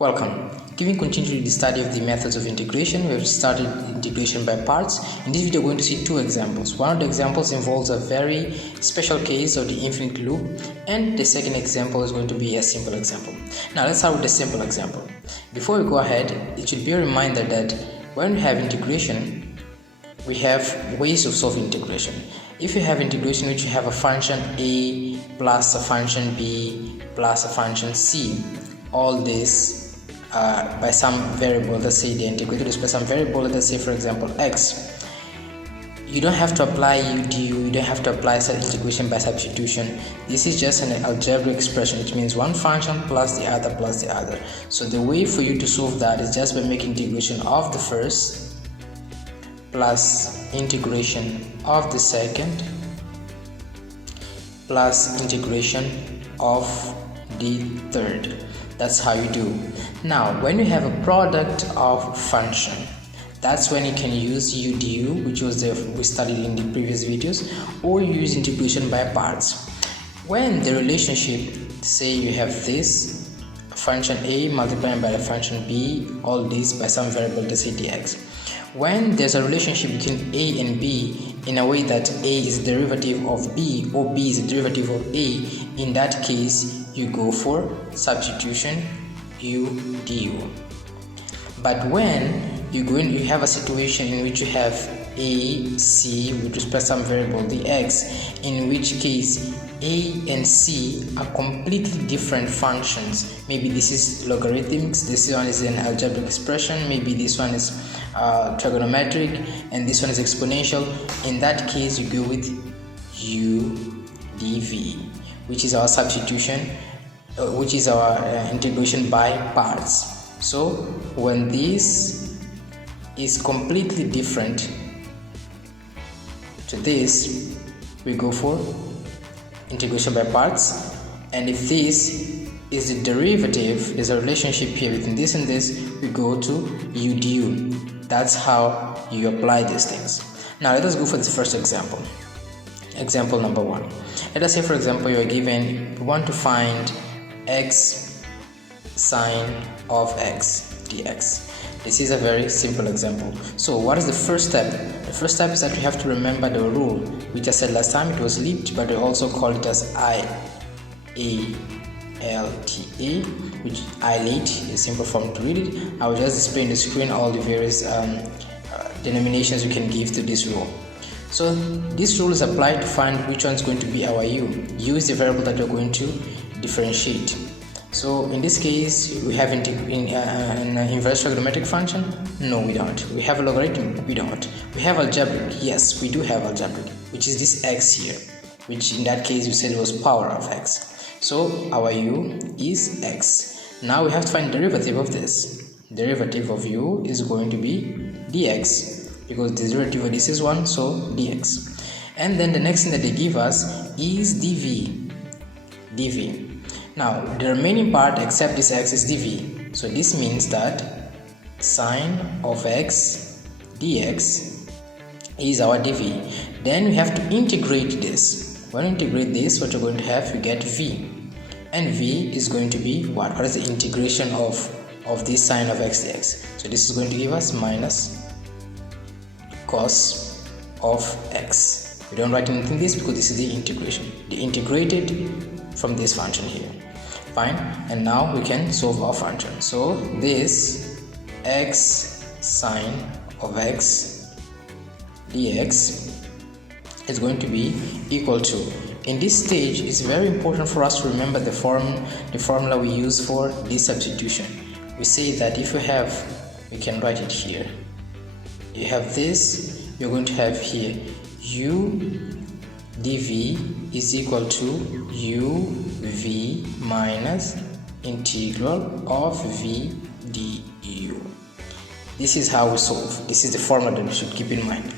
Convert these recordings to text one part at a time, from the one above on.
Welcome. Giving continuity to the study of the methods of integration, we have started integration by parts. In this video, we're going to see two examples. One of the examples involves a very special case of the infinite loop, and the second example is going to be a simple example. Now, let's start with the simple example. Before we go ahead, it should be a reminder that when we have integration, we have ways of solving integration. If you have integration which you have a function a plus a function b plus a function c, all this by some variable, let's say the integrated is by some variable, let's say for example x, you don't have to apply UDU, you don't have to apply integration by substitution. This is just an algebraic expression, which means one function plus the other plus the other. So the way for you to solve that is just by making integration of the first plus integration of the second plus integration of the third. That's how you do. Now, when you have a product of function, that's when you can use UDU, which was we studied in the previous videos, or you use integration by parts. When the relationship, say you have this function a multiplied by the function b, all this by some variable, let's say dx. When there's a relationship between a and b in a way that a is the derivative of b or b is the derivative of a, in that case you go for substitution UDU. But when you have a situation in which you have a, c with respect to some variable dx, in which case a and c are completely different functions. Maybe this is logarithmics, this one is an algebraic expression, maybe this one is trigonometric, and this one is exponential. In that case, you go with UDV, which is our substitution, which is our integration by parts. So when this is completely different to this, we go for integration by parts. And if this is the derivative, there's a relationship here between this and this, we go to UDU. That's how you apply these things. Now let us go for this first example. Example number 1. Let us say, for example, you are given, we want to find x sine of x dx. This is a very simple example. So what is the first step? The first step is that we have to remember the rule, which I said last time. It was leaped, but we also called it as IALTA, which ILATE is simple form to read it. I will just display on the screen all the various denominations you can give to this rule. So this rule is applied to find which one is going to be our u. U is the variable that we're going to differentiate. So in this case, we have an inverse trigonometric function? No, we don't. We have a logarithm? We don't. We have algebraic? Yes, we do have algebraic, which is this x here, which in that case you said it was power of x. So our u is x. Now we have to find the derivative of this. Derivative of u is going to be dx, because the derivative of this is 1, so dx. And then the next thing that they give us is dv. Now the remaining part except this x is dv. So this means that sine of x dx is our dv. Then we have to integrate this. When you integrate this, what you're going to have, you get v. And v is going to be what? What is the integration of this sine of x dx? So this is going to give us minus cos of x. We don't write anything this because this is the integration. The integrated from this function here. Fine. And now we can solve our function. So this x sine of x dx is going to be equal to, in this stage it's very important for us to remember the formula we use for this substitution. We say that if you have, we can write it here, you have this, you're going to have here u dv is equal to uv minus integral of v du. This is how we solve. This is the formula that we should keep in mind.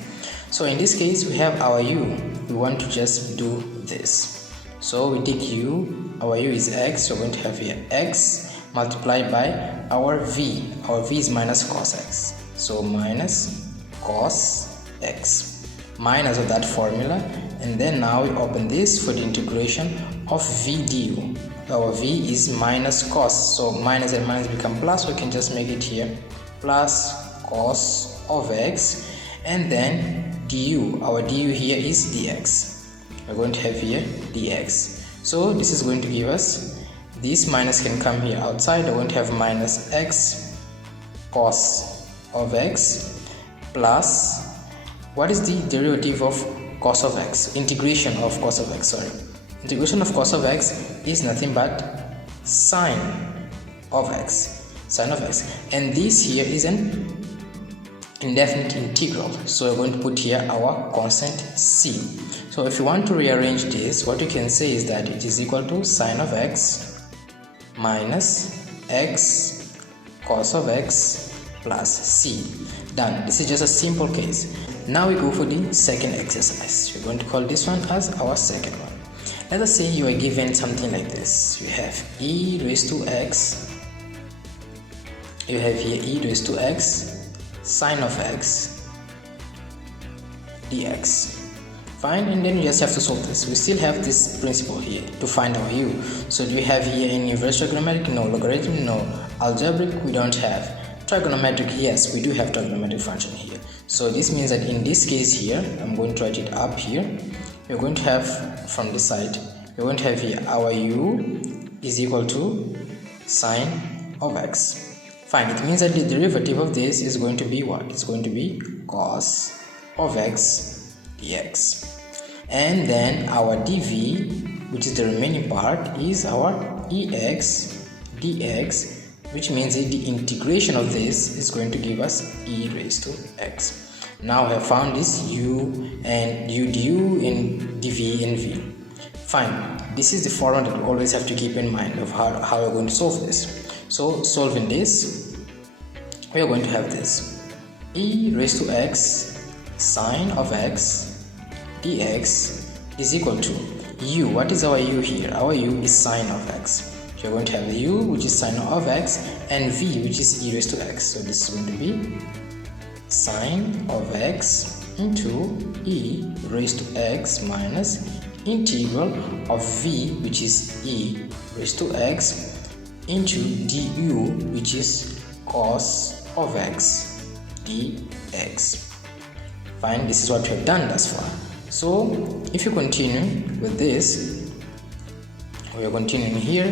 So in this case, we have our u. We want to just do this. So we take u, our u is x, so we're going to have here x multiplied by our v. Our v is minus cos x. So minus cos x, minus of that formula, and then now we open this for the integration of v du. our v is minus cos, so minus and minus become plus, we can just make it here plus cos of x, and then du, our du here is dx. We're going to have here dx, so this is going to give us, this minus can come here outside, we're going to have minus x cos of x plus, what is the derivative of cos of x? Integration of cos of x, integration of cos of x is nothing but sine of x, and this here is an indefinite integral, so we're going to put here our constant c. So if you want to rearrange this, what you can say is that it is equal to sine of x minus x cos of x plus c. Done. This is just a simple case. Now we go for the second exercise. We're going to call this one as our second one. Let us say you are given something like this. You have e raised to x, you have here e raised to x sine of x dx. Fine, and then you just have to solve this. We still have this principle here to find our u. So do we have here any inverse trigonometric? No. Logarithm? No. Algebraic? We don't have. Trigonometric? Yes, we do have trigonometric function here. So this means that in this case here, I'm going to write it up here. We're going to have from this side, we're going to have here our u is equal to sine of x. Fine, it means that the derivative of this is going to be what? It's going to be cos of x dx. And then our dv, which is the remaining part, is our ex dx, which means that the integration of this is going to give us e raised to x. Now I have found this u and u du in dv and v. Fine, this is the formula that we always have to keep in mind of how we're going to solve this. So solving this, we are going to have this e raised to x sine of x dx is equal to u. What is our u here? Our u is sine of x. So you're going to have u, which is sine of x, and v, which is e raised to x. So this is going to be sine of x into e raised to x minus integral of v, which is e raised to x, into du, which is cos of x dx. Fine, this is what we have done thus far. So if you continue with this, we are continuing here,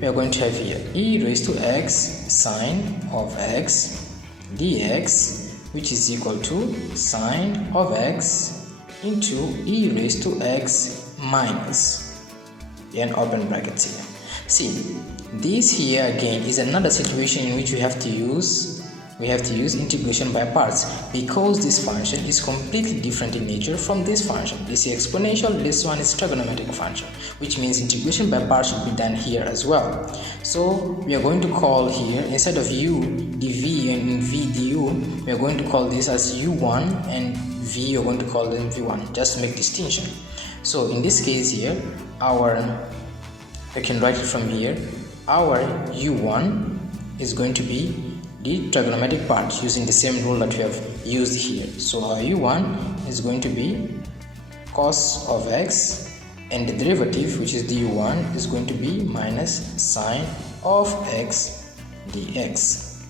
we are going to have here e raised to x sine of x dx, which is equal to sine of x into e raised to x minus, and open brackets here. See, this here again is another situation in which we have to use integration by parts, because this function is completely different in nature from this function. This is exponential, this one is trigonometric function, which means integration by parts should be done here as well. So we are going to call here, instead of u dv and v du, we are going to call this as u1, and v you're going to call them v1, just to make distinction. So in this case here, we can write it from here, our u1 is going to be the trigonometric part using the same rule that we have used here. So our u1 is going to be cos of x, and the derivative, which is du1, is going to be minus sine of x dx,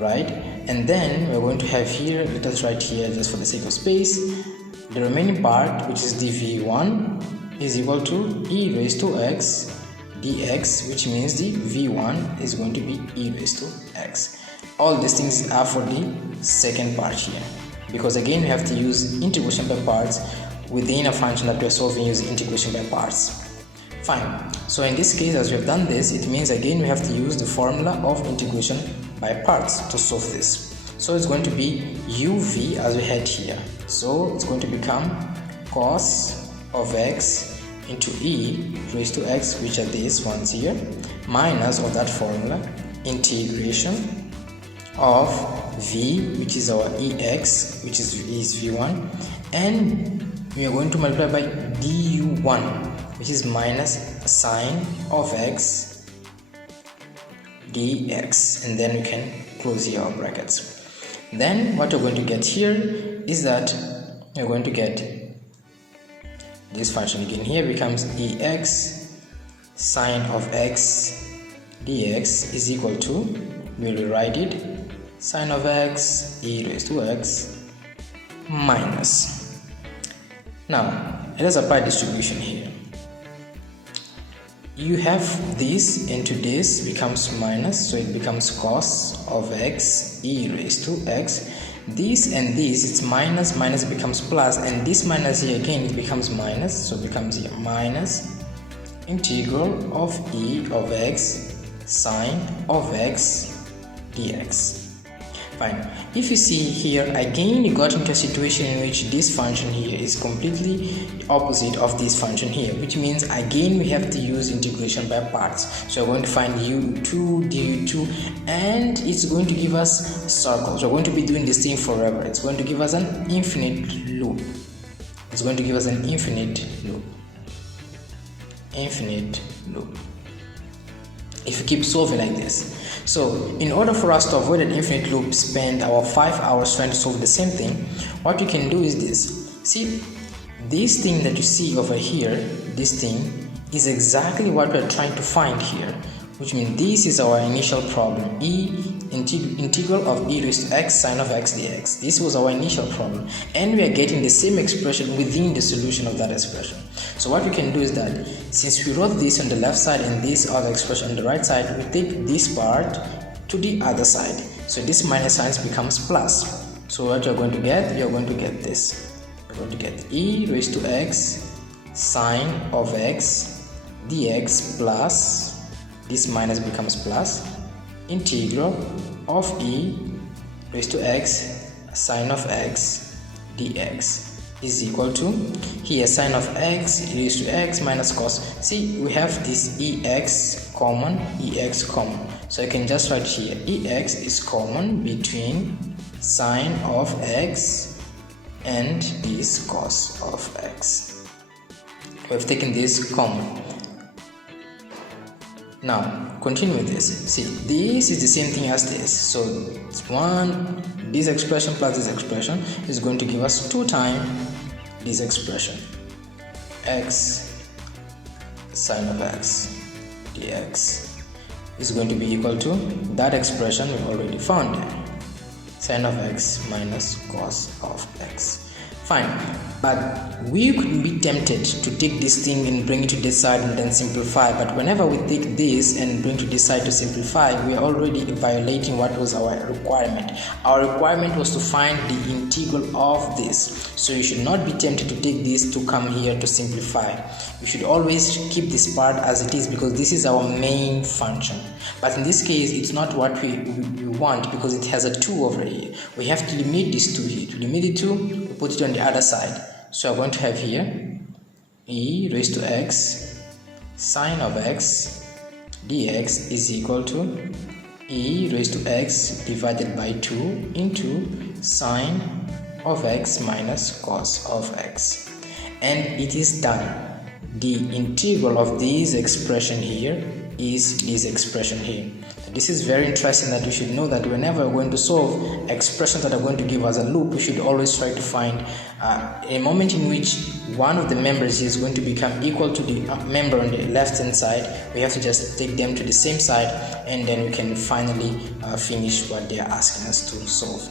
right? And then we're going to have here, let us write here just for the sake of space, the remaining part, which is dv1, is equal to e raised to x dx, which means the v1 is going to be e raised to x. All these things are for the second part here, because again we have to use integration by parts within a function that we are solving using integration by parts. Fine, so in this case, as we have done this, it means again we have to use the formula of integration by parts to solve this. So it's going to be uv as we had here, so it's going to become cos of x into e raised to x, which are these ones here, minus of that formula integration of v, which is our ex, which is v1, and we are going to multiply by du1, which is minus sine of x dx, and then we can close here our brackets. Then what we're going to get here is that we're going to get this function again here becomes ex sine of x dx is equal to, we'll rewrite it, sine of x e raised to x minus. Now let us apply distribution here. You have this into this becomes minus, so it becomes cos of x e raised to x. This and this, it's minus, minus becomes plus, and this minus here again it becomes minus, so it becomes here minus integral of e of x sine of x dx. Fine. If you see here again, you got into a situation in which this function here is completely opposite of this function here, which means again we have to use integration by parts. So we're going to find u2 du2, and it's going to give us circles. We're going to be doing this thing forever. It's going to give us an infinite loop. It's going to give us an infinite loop. Infinite loop. If you keep solving like this. So in order for us to avoid an infinite loop, spend our 5 hours trying to solve the same thing, what you can do is this. See, this thing that you see over here, this thing is exactly what we're trying to find here, which means this is our initial problem, integral of e raised to x sine of x dx. This was our initial problem, and we are getting the same expression within the solution of that expression. So what we can do is that since we wrote this on the left side and this other expression on the right side, we take this part to the other side. So this minus sign becomes plus. So what you're going to get, you're going to get this. You're going to get e raised to x sine of x dx plus, this minus becomes plus, integral of e raised to x sine of x dx is equal to, here sine of x raised to x minus cos. See, we have this ex common, so I can just write here ex is common between sine of x and this cos of x. We have taken this common. Now continue with this. See, this is the same thing as this, so it's one, this expression plus this expression is going to give us 2 times this expression, x sine of x dx is going to be equal to that expression we've already found there, sine of x minus cos of x. Fine, but we could be tempted to take this thing and bring it to this side and then simplify, but whenever we take this and bring to this side to simplify, we are already violating what was our requirement. Our requirement was to find the integral of this, so you should not be tempted to take this to come here to simplify. You should always keep this part as it is, because this is our main function. But in this case, it's not what we want, because it has a 2 over here. We have to limit this 2 here. To limit the 2, we put it on the other side. So I'm going to have here e raised to x sine of x dx is equal to e raised to x divided by 2 into sine of x minus cos of x. And it is done. The integral of this expression here is this expression here. This is very interesting, that you should know that whenever we're going to solve expressions that are going to give us a loop, we should always try to find a moment in which one of the members is going to become equal to the member on the left hand side. We have to just take them to the same side, and then we can finally finish what they are asking us to solve.